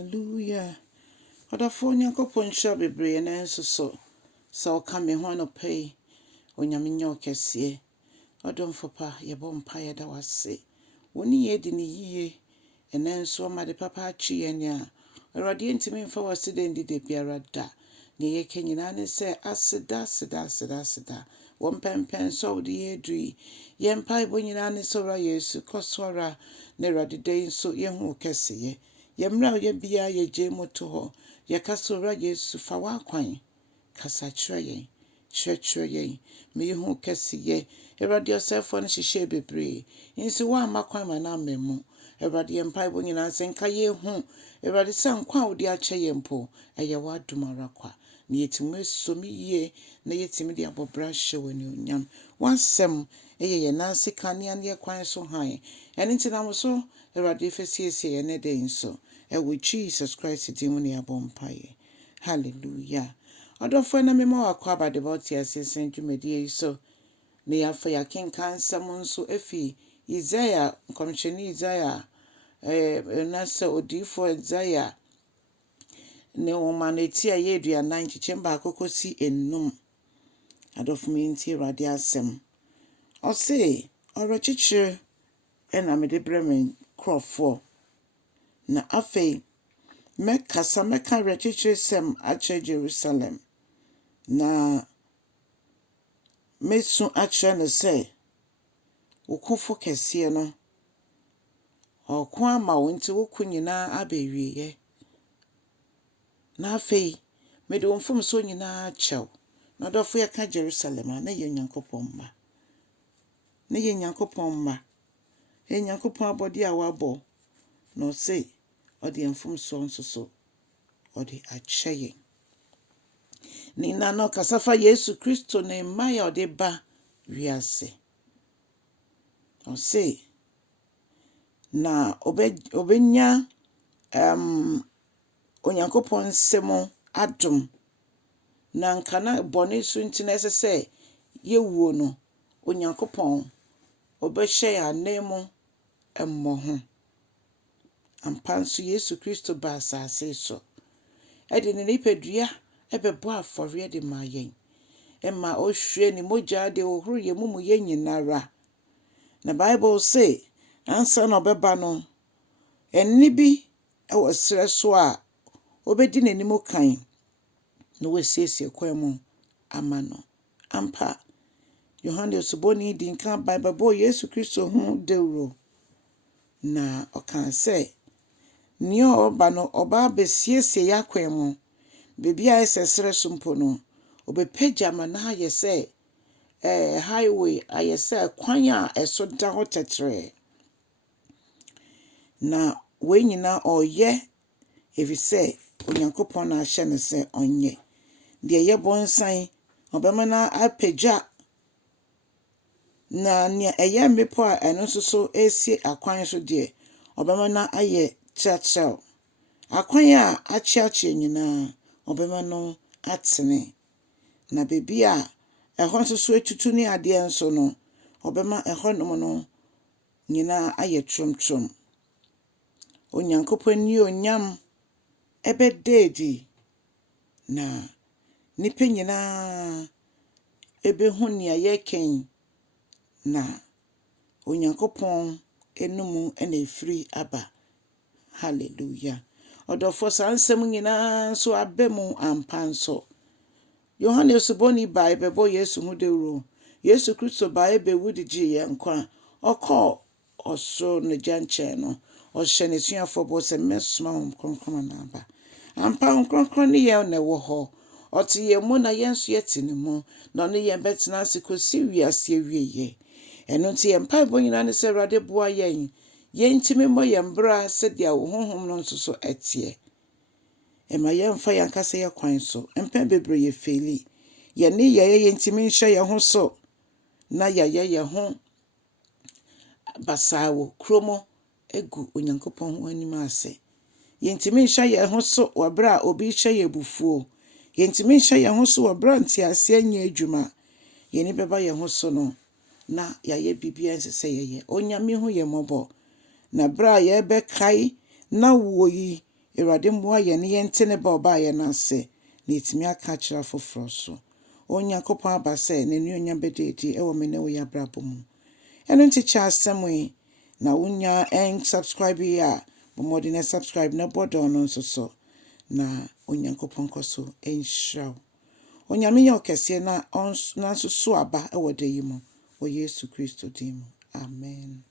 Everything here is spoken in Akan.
Hallelujah. Odafo Nyankopon hira bebree na enso so. Sa oka me ho no pay. Onyame nya okese. Odomfo pa yebo mpa yeda wase. Woni ye di ni yiye. Enenso ma de papa achi ye nya. Awurade ntimi mfa wase de ndi de biara da. Ne ye kenyina ne se aseda. Wompempen so de ye dui. Ye mpa ibo nyina ne so ra Yesu kosora ne Awurade de so ye hu kese ye. Yemra ye bia ye jemu to ho ye kasora Yesu fa wa kwan kasa kyerɛ yɛn me hu kɛse ye Awurade osefo no hyehyɛ bebree nsi wa amakwan ma na memu Awurade ye mpa ibo nyina se nka ye hu Awurade se nkwa wo de akyɛ ye mpo eye wa dumara kwa na yetimu so mi ye na yetimu de abobra hye woni onyam wansem eye ye na se kanea ne kwan so han ene ntina mo so Awurade fesiesie ye ne den so with Jesus Christ dimuni abompaye. Hallelujah. Odofo na mema wakwa ba de boti asesen dwumedie so ne yafa ya kenkan sam so efi Isaia komsheni Isaia na se odifo Isaia ne woma na ti aye aduanan chichemba akokosi ennum adofo mi nti Awurade asem o se orochichire ena me de bremen crofo na afei meka rechichire sem ache Jerusalem na mesu ache ne se ukufo kese no okwo ama wo nti woku nyina abewiye na afei me de mfom so nyina achew na dofo ye ka Jerusalem na ye nyankopon ma e nyankopon abodi a wabo no se odi mfom so nso odi akyeye ni na no kasafa Yesu Kristo ne maya odi ba wiase o se na obenya onyankopon semo adom na nkana bone su ntina se yewuo no onyankopon obehye ya nemu emmo ho ampanso Yesu Kristo ba asase so edi ne nipadua ebebo afore de ma yen emma ohwe ni moja de ohuru ye mumu ye nyinara na Bible say ansa no beba no enni bi ewo sere so a obedi n'anim kan no wesiesie kwan mu ama no ampa Yohane Suboni di nkan Bible bo Yesu Kristo hu dewro na okan say ni oba no oba besiesie yakwan mu bebia esesere sumpo no obepagya mana ye say highway aye say kwan a eso da ho tetre na we nyina oye efi say onyankopon na ahye ne say onye de ye bonsan obema na apagya na ne eye mepo a eno so esi akwan so de obema na aye chachel akwan a achiachi nyina obema no atene na bebi a ehon so etutu ni ade enso no obema ehonum no nyina aye tromtrom onyankopon ni onyam ebededi na nipa nyina ebehu ni ayeken na onyankopon enum ena efiri aba. Hallelujah. Odofo sansem nyina so abemu ampanso Yohane Suboni ba ebebo Yesu hu dewro Yesu Kristo ba ebewudi ji ye nkwa okọ oso ne janche no o hye ne suafo bo se mesoma kronkron na aba ampa kronkron ni ye na wo ho ote ye mu na yenso yeti ne mu na no ye betena sikosi wiase wieye eno nti ye mpa bo nyina ne se Awurade boa yen yentimi mo ye mbra se dia wo honhom no nso so etie ema ye mfa yankasa ye kwan so empa bebre ye feli ye ne ye yentimi nhye ye ho so na ye ho basawo kromo egu onyankopon ho anim ase yentimi nhye ye ho so wabra obi hye ye bufuo yentimi nhye ye ho so wabra ntiase anya adwuma ye ni beba ye ho so no na ye bibia nsese ye onyame ho ye mobo na bra ye be kai na woyi Awurade mmoa yɛn ne yɛnte ne ba ɔbaayɛ no ase na yɛtumi aka akyerɛ afoforɔ so. Onyankopɔn aba sɛ n'anuonyam bɛda adi ɛwɔ me ne wo yɛ abrabɔ mu. Ɛno nti kyɛ asɛm yi na wonya subscribe yi a bɔmmɔden na subscribe na bɔdɔn no nso so na Onyankopɔn nkɔ so ɛnhyira wo. Onyame yɛ ɔkɛseɛ na nso so aba ɛwɔ da yi mu wɔ Yesu Kristo din mu. Amen.